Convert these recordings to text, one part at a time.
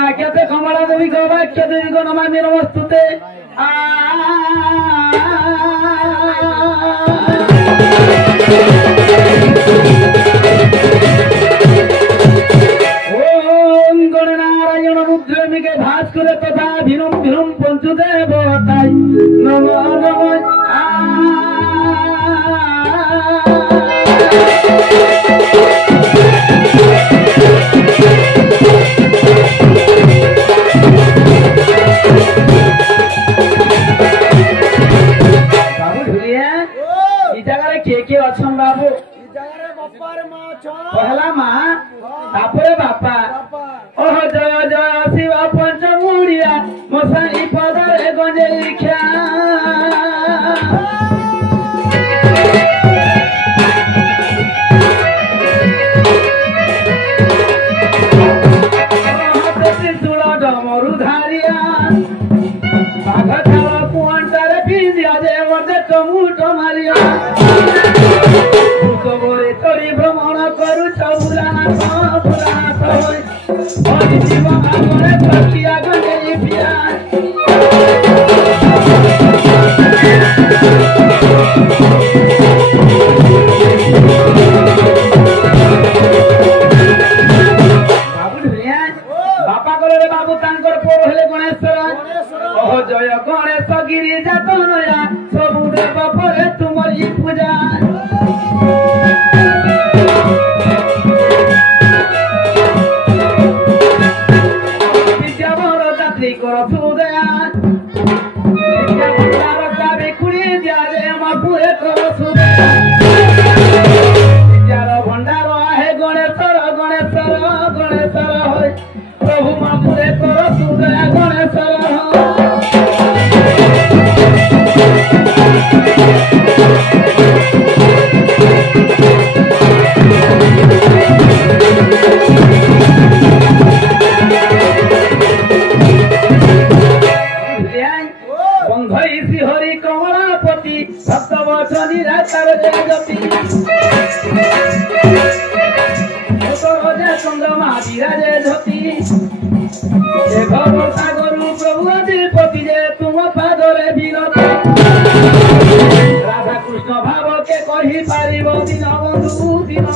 वाक्यते कमला देवी को वाक्य देवी को नमामि नमस्तुते ओम गणनारायण रुद्रमिके भास्कर तथा भिनुम भिनुम पंचदेवताय नमो नमः के अच्छन बाबू पहला माँ तापरे बापा ओह जय जय शिव पंचमुड़िया मसानी पदरे गंजे लिखा डमरू धारिया बाघ खावा कुआंटारे पिंदिया जे मर्दे टमुटो मारिया सबरे तोरी भ्रमण करू छबुलानाथ होय हरि शिव आगरे तकिया गंगे पिया बापा करे बाबू तांकर पोर हेले गणेश्वर ओह जय गणेश गिरी जातनया सबु देव परे तुमरी पूजा विद्या बर दात्री कर सुदया विद्या भंडार काबे कुड़ी दिया रे मापुरे कर सुदया विद्यार भंडार आहे गणेश्वर गणेश्वर गणेश्वर होय प्रभु मापुरे कर सुदया गणेश्वर हरि कमलापति भक्त वचनी रातर जगती चंद्रमा विराजे धती सागरु प्रभु अधिपति जे तुम पादरे विनती राधा कृष्ण भाव के कही पारिब दिन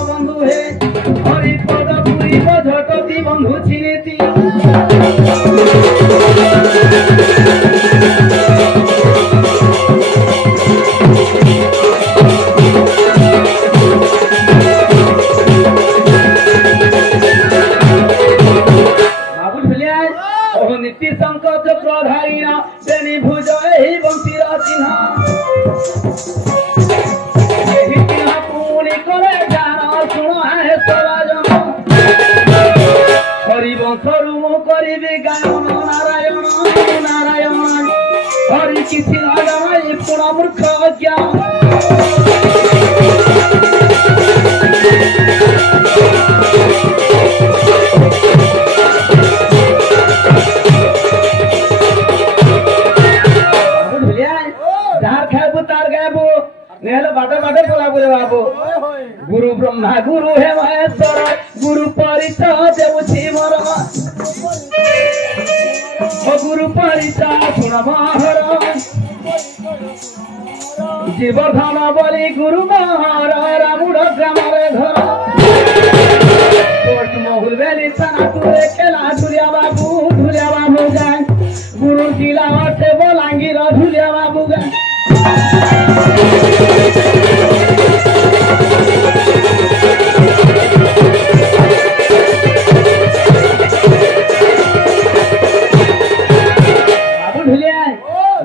बंधु हे हरि पद पुरीब झटती बंधु चिनीति नीति संकट प्रधारिण बेनी भुज एहि वंशीर चिन्ह एहि चिन्ह पुनि करे जान सुण आहे सराजन हरि वंशरु मु करिबि गायन नारायण नारायण हरि किछि न जाय पुण मूर्ख अज्ञान नेहले बाटे बाटे बोला बोले बाबू गुरु ब्रह्मा गुरु हे महेश्वर गुरु परिचय देउछि मोर ओ गुरु परिचय सुन महर जीवधन बलि गुरु महर रामुड ग्रामरे घर कोट मोहुल बेली तना तुरे केला धुलिया बाबू जाय गुरु जिला अठे बलांगीर धुलिया बाबू गाय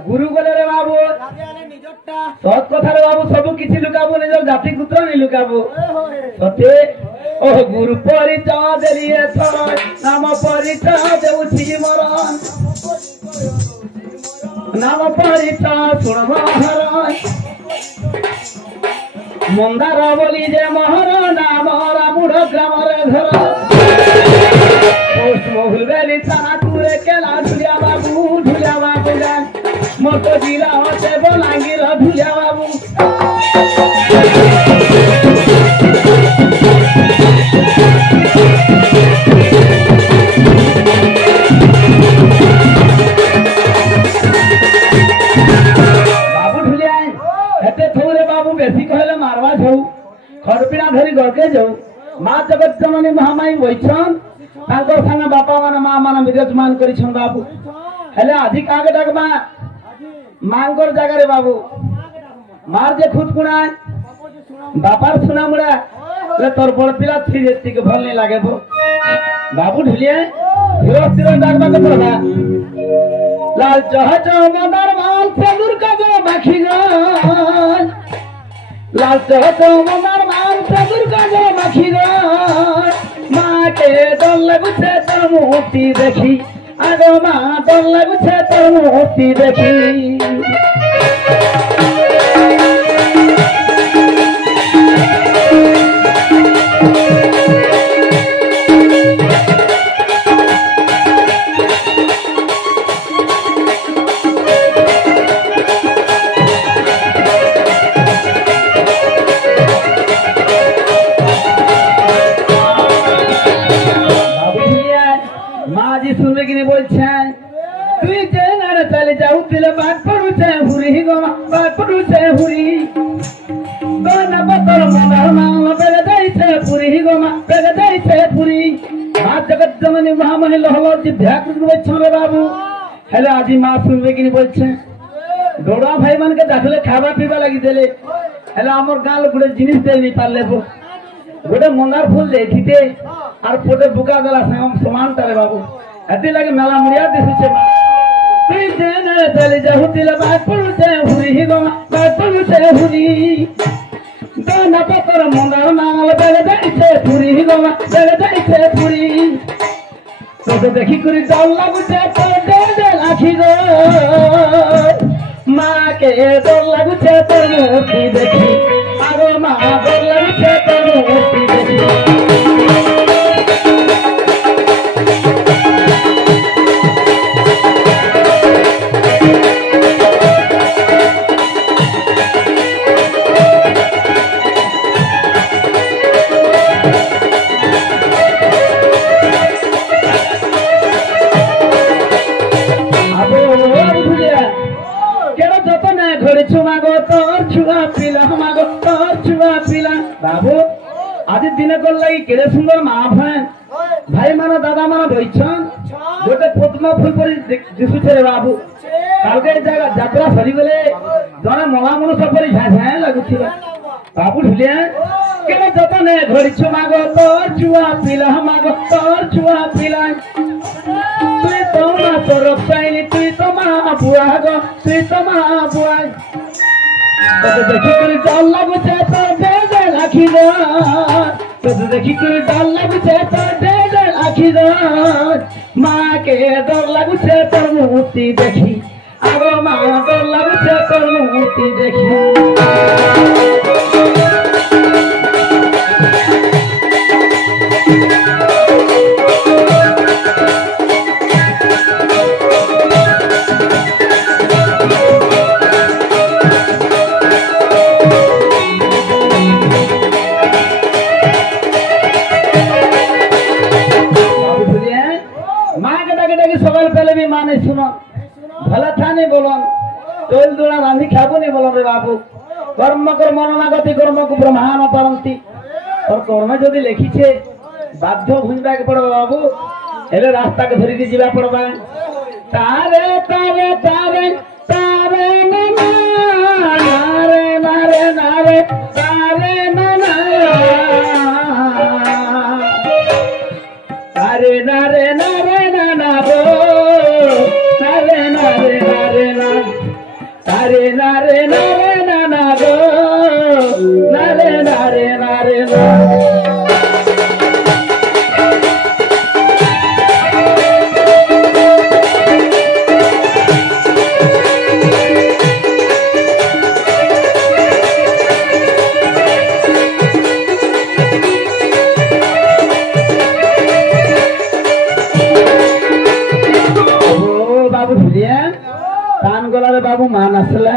गुरु गले रे बाबू सत कथा रे बाबू सब किछि लुकाबो निजर जाति पुत्र नि लुकाबो सते ओ गुरु परिचय देलिए थर नाम परिचय देउछि मोर नाम परिचय सुन महर मंदार बोली जे महर नाम रामुड ग्राम रे घर पोस्ट मोहुल बेली थाना तुरे केला धुलिया बाबू जाय मत जिला होते बलांगीर धुलिया बाबू धरी गड़के जाऊ माँ जगत जननी महामाई वैछन तांकर संगे बापा माने माँ माने विराजमान करिछन बाबू हेले आधी कागे डाकबा मांगर जगह रे बाबू मार जे खुद कुणाय बापार सुना मुड़ा ले तोर बड़ पिला थी जेती के भल नहीं लागे बो बाबू ढुलिए हिरो तिरो डाकबा के पड़बा लाल जहाज मदर माल से दुर्गा जो बाखी गन लाल जहाज मदर माल से दुर्गा जो बाखी गन माँ के डर लगु छे तोर मूर्ति देखी आगो माँ डर लगु छे तोर मूर्ति देखी बाबू हेले आज माँ सुनबे कि बोलछे डोड़ा भाई मान के दाखले खावा पीवा लगी देले हेले हमर गाल गुडे जिनिस दे नहीं पारले बो गोटे मंदार फूल देखिते और पोटे बुका गला संग समान तारे बाबू हती लगे मेला मुड़िया दिसुछे तुई जेने चले जाहु दिल बात पड़ुछे हुरी गोमा बात पड़ुछे हुरी गाना पतर मंदार नांगल बेले जाइछे हुरी गोमा बेले जाइछे हुरी तो देखी करी डर लागुछे तो डर लाखी गो माँ के डर लागुछे तो मूर्ति देखी आरो माँ डर लागुछे तो मूर्ति देखी बाबू आज दिन कर लगी केड़े सुंदर माँ भैन भाई माना दादा माना भैछन गोटे पद्म फूल पर दिसुछे रे बाबू कालके जगह यात्रा सरी गले जने मला मनुष्य पर झाझाए लागुथिबा बाबू ढुलिया केड़े जतने घरिछु मागो तोर छुआ पिला मागो तोर छुआ पिला तुई तो मा तोर साइनी तुई तो मा बुआ गो तुई तो मा बुआ तो देखी कर डर लागुछे तो दे लाखी दो तो देखी कर डर लागुछे तो दे लाखी दो माँ के डर लागुछे तोर मूर्ति देखी आगो माँ डर लागुछे तोर मूर्ति देखी भला था नहीं बोलन तोल दुना रांधी खाबो नहीं बोलन रे बाबू कर्म कर मननागति कर्म को ब्रह्माण परंती और कर्म जदि लिखिछे बाध्य भुंजबा के पड़बा बाबू हेले रास्ता के धरि के जीवा पड़बा तारे तारे तारे तारे नना नारे नारे नारे तारे नना तारे नारे नारे नना बो नारे नारे नारे ना नारे नारे नारे ना गो नारे नारे नारे ना बाबू भुलिया कान गला बाबू मान आसला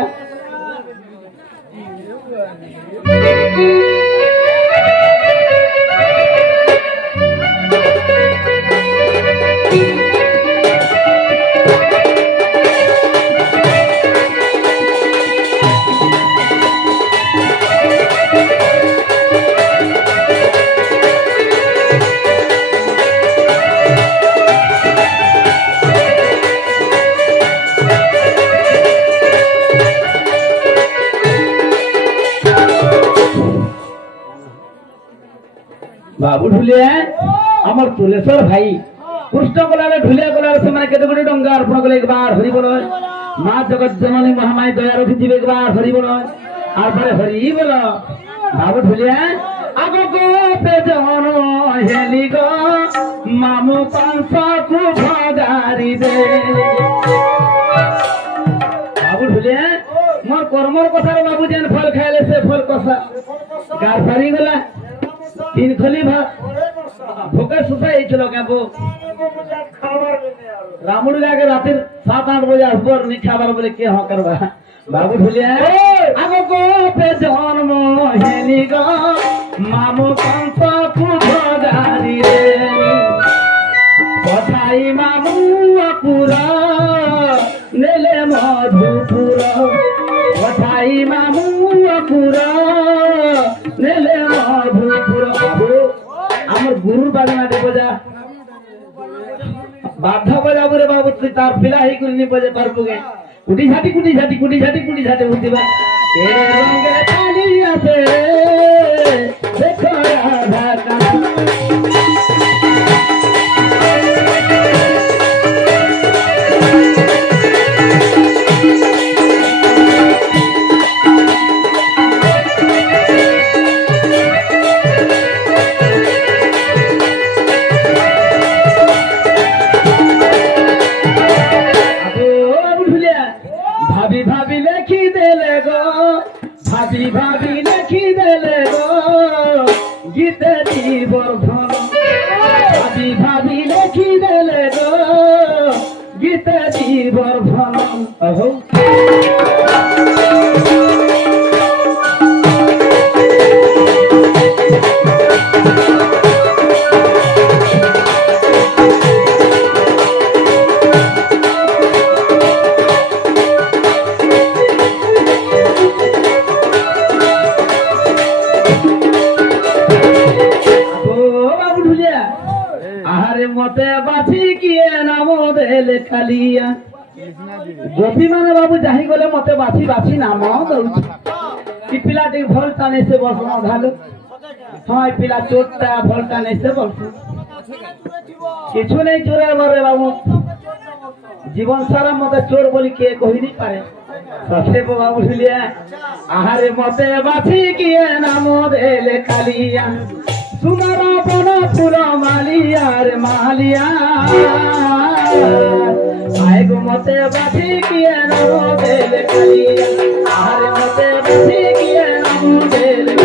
बाबू ढुलिया आमर तुलेश्वर भाई कृष्ण कलारे ढुलिया कलारे से माने केते गुडी डंगा अर्पण कले एक बार हरि बोल मां जगत जननी महामाई दया रखिथिबे एक बार हरि बोल आर बारे हरि बोल बाबू ढुलिया आगो को पे जन हेली गो मामू पांसा को भगारी दे बाबू ढुलिया मोर कर्मर कथार बाबू जेन फल खाइले से फल कसा गार सारी गला तीन खली भात भोके सुसा इचलो केबो रामुड़ जाके रातिर 7-8 बजे असबर नि खाबार बोले के ह करबा बाबू ढुलिया आगो को पे जन्म हेली गो मामू कंस को भगारी रे पठाई मामू अपुरा नेले मधुपुरा पठाई मामू अपुरा नेले मधुपुरा आमर गुरु बाजना दे बजा बाधा बजा बोरे बाबू तू तार पिला ही कुनी बजे पारबुगे कुटी झाटी उठिबा तेरे रंगे तालिया से देखो राधा का भाभी लिखी देले गो गीते दी बरधन भाभी लिखी देले गो गीते दी बरधन अहो मते बाछी किए नाम देले खालिया गोपी माने बाबू जाही गले मते बाछी नाम दउछ कि पिला टे भल टाने से बसनो धालो हां पिला चोटटा भल टाने से बसनो किछु नै चोरे बरे बाबू जीवन सारा मते चोर बोली के कहि नै पारे ससे बाबू ढुलिया आहारे मते बाछी किए नाम देले खालिया सुनारा बना पूरा मालिया रे मालिया आए गो मते बाछी किए नाम देले खालिया आहारे मते बाछी किए नाम देले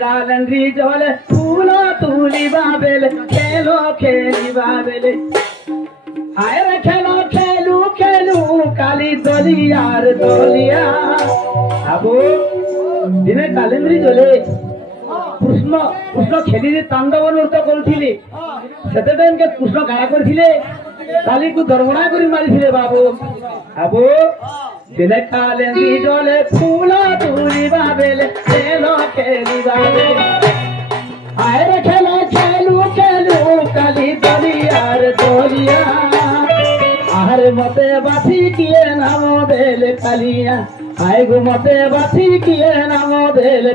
कालंद्री जोले फूला तूली बाबेले खेलो खेली बाबेले आए रे खेलो खेलू काली दलियार दलिया आबो दिने कालंद्री जोले कृष्ण खेली रे तांडव नृत्य करथिले सेते टाइम के कृष्ण गाया करथिले काली को दरवणा करी मारिथिले बाबू आबो दिने कालंद्री जोले फूला तूली बाबेले खेलो खेली बाबेले आए रे खेलू काली दलियार दलिया आहारे मते बाछी किए नाम देले कालिया आए गो मते बाछी किए नाम देले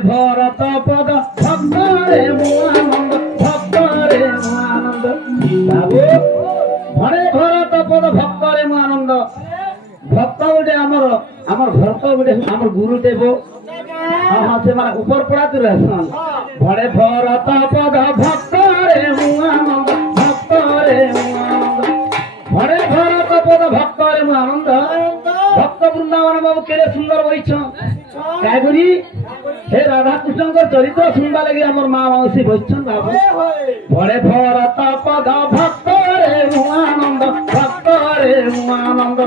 भरत पद भक्तरे मुआनंद बाबू भरे भरत पद भक्तरे मुआनंद भक्त गोटे आमर भक्त गोटे आमर गुरु देव हाँ से माने ऊपर पड़ा तू रहसन भरे भरत पद भक्तरे मुआनंद भरे भरत पद भक्तरे केड़े सुंदर बइछ काय करी हे राधा कृष्ण को चरित्र सुनबा लगे हमर मां मौसी बइछ बाबू बड़े भरत पद भक्त रे मुआनंद भक्त रे मुआनंद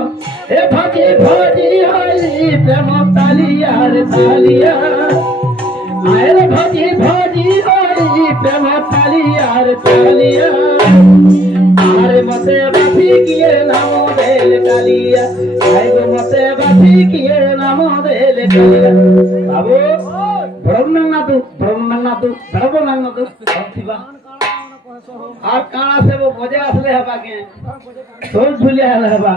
ए भजी भजी हरि प्रेम तालिया रे तालिया आए रे भजी भजी हरि प्रेम तालिया रे तालिया अरे मते बासी किए नाम देले कालिया आए गो मते बासी किए नाम देले कालिया बाबू ब्रह्मनाथु थिबा আর কানা সে বজে আসলে হবা কে তোর ঝুলিয়া হবা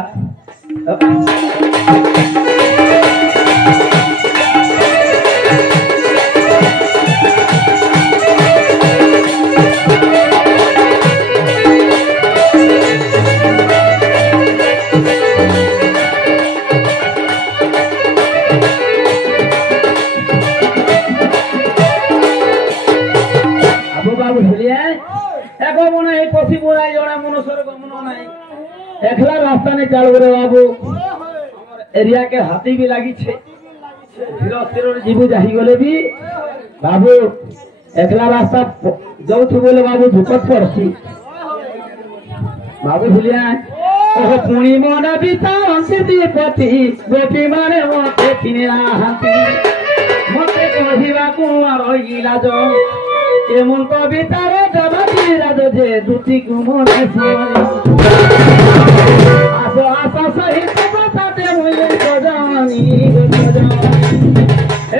एकला रास्ता ने चालू रे बाबू एरिया के हाथी भी लगी छे धीरे धीरे जीवु जाही गले भी बाबू एकला रास्ता जाऊ थु बोले बाबू धुकत पड़सी बाबू भूलिया ओह पुणी मन बिता सिद्धि पति गोपी माने मते किने हाथी मते कहिबा कुमार होइला जो एमन कवितार जबाती राज जे दुती कुमरे सोनी आसो आसो सहित बताते मुझे सजानी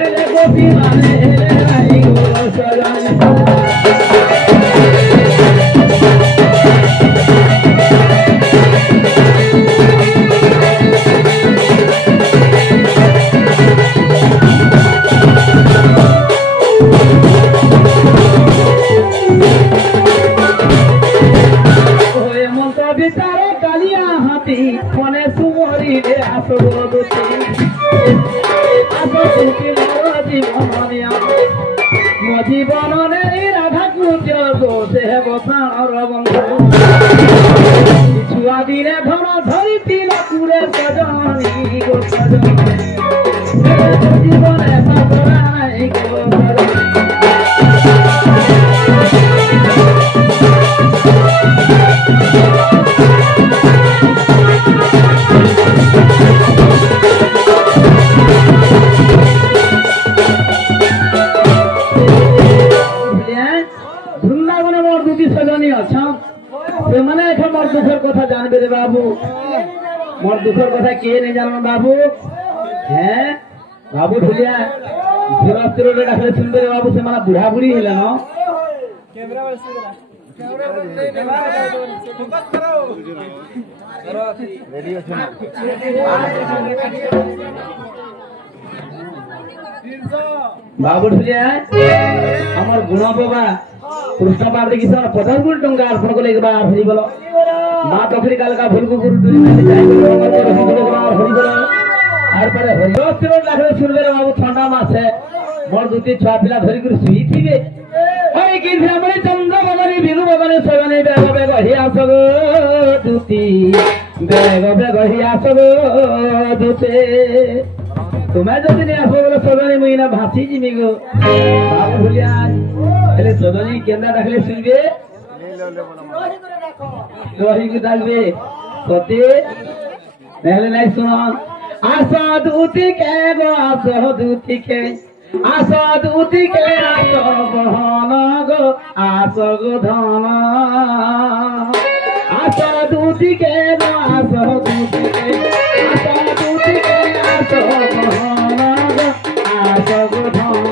एले गोपी माने एले राई गो सजानी जीवन राधा छुआ दिने धन धरी तिल कुरे सजनी गो सजनी जीवन वृंदावन मोर दुटी सजनी अच्छा से मने मोर दुखर कथा जानबे रे बाबू मोर दुखर कथा के नहीं जानबे बाबू हैं बाबू ढुलिया धीरे धीरे डाकले सुनबे रे बाबू से माना बुढ़ा बुढ़ी हिला न कैमरा फोकस करो रेडी हो बाबू ढुलिया हमर गुणा बाबा कृष्ण पार्वती की सर 50 टंका अर्पण को एक बार फेरी बोलो मां तफरी काल का भूल को गुरु टुरी में जाय बोलो और हरि बोलो आर पर हरिस्थिर लागे सुनबे रे बाबू ठंडा मास है मोर दुती छुआ पिला धरी कर सुई थिबे ओई की हमरे चंद्र बाबानी बिनु बाबानी सगने बेग बेग हिया सग दुती बेग बेग हिया सग दुते तुम्हें जब नहीं आसो बोले सदनी महीना भासी जी मिगो बाबू भूलिया पहले सदनी केंद्र रखले सुनबे लोही को डालबे सोते पहले नहीं सुनो आशा दूती के गो आशा दूती के आशा दूती के आशा बहन गो आशा गो धन आशा दूती के गो आशा दूती के आशा दूती के आशा बहन गो आशा गो धन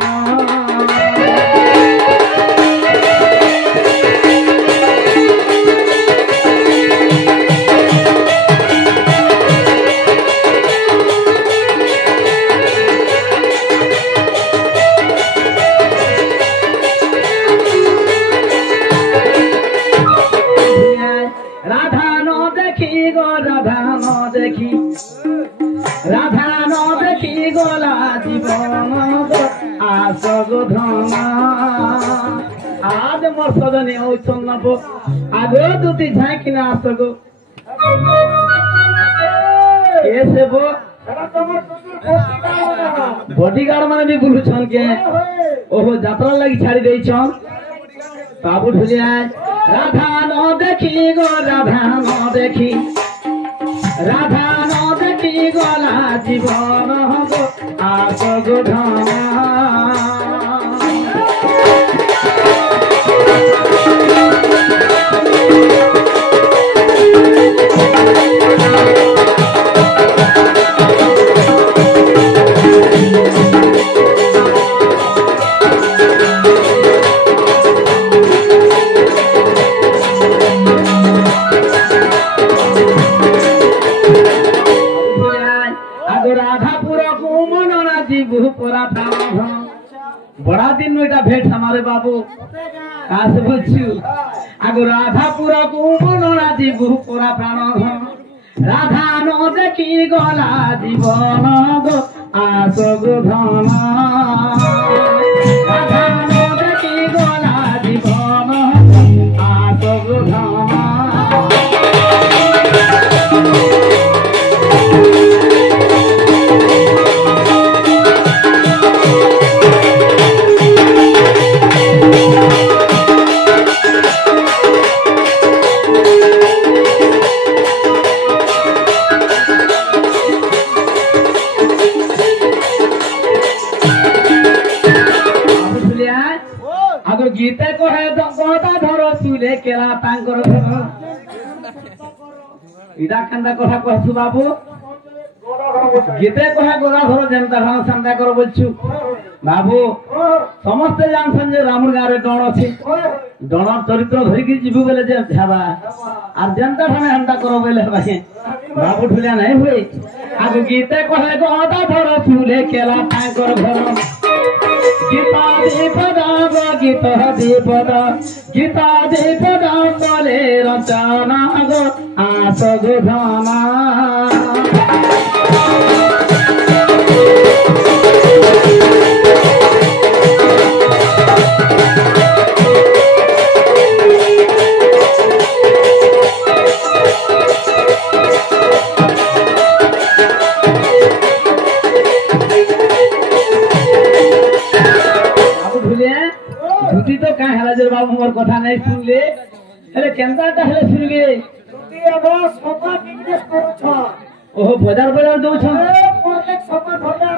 राधा न देखी गला जीवन आसगो धन आज मोर सदनी होइछन नबो आगो दुती झाकिना आसगो केसे बो बॉडीगार्ड माने भी बुलुछन के ओहो यात्रा लगी छाड़ी देई छन बाबू ढुलिया राधा न देखी गो राधा न देखी राधा न देखी गला जीवन गो आस गो धना बड़ा दिन में भेंट हमारे बाबू काश बुझू आगो राधापुर को मनोरा जीवु पूरा प्राण राधा न देखी गला जीवन गो आस गो धन राधा न देखी गला जीवन आस गो धन गीते कहे गदा धर तुले केला तांकर इडा कंदा कथा कहसु बाबू गीते कहे गदा धर जेंता ढंग संदा कर बोलछु बाबू समस्त जानसन जे रामुर गारे डण अछि डण चरित्र धरि कि जीवु बेले जे हेबा आ जेंता ढंग हंता करो बेले भाई बाबू ठुलिया नहीं हुई आगु गीते कहे गदा धर तुले केला तांकर घर गीता दीपद बोले रचना गो आस गो धना धुती तो का हला जर बाबू मोर कथा नहीं सुनले हेले केनता हेले सुनगे धुती अब सपा बिजनेस करू छ ओहो बाजार दउ छ मोरले सपा बाजार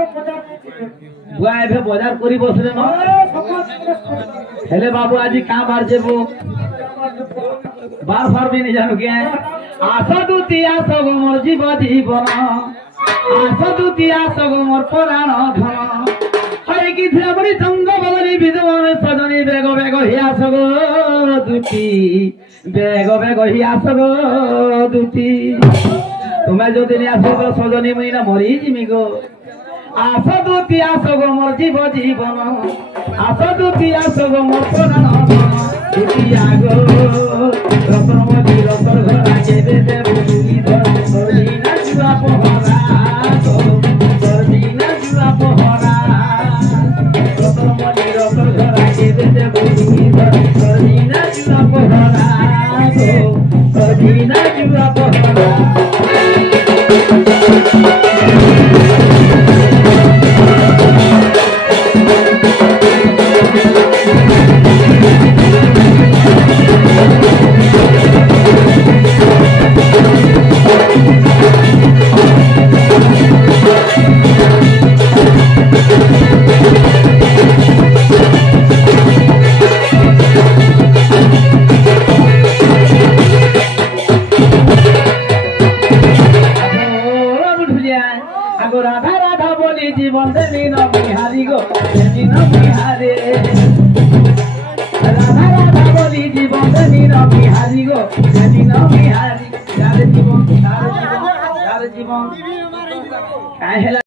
बुआ एबे बाजार करी बसले न सपा बिजनेस करू हेले बाबू आज का बार जेबो बार भी नहीं जानू के आशा दुतिया सब मोर जीवन आशा दुतिया सब मोर प्राण धन हरे की बड़ी चंद बदली विद्वान सजनी बेग बेग हिया सगो दुती बेग बेग हिया सगो दुती तुम्हें जो दिन आसो सजनी मुई ना मरी जिमी गो आस दुती आसगो मोर जीवन आस दुती आसगो मोर प्राण दुती आगो रतन मजी रतन घर आगे दे दे बुझी धर सजी ना जुआ पहरा सजी ना जुआ पहरा राधा राधा बोली जीवन देवी न बिहारी गो देवी न बिहारे राधा राधा बोली जीवन देवी न बिहारी गो देवी न बिहारी यार जीवन काहे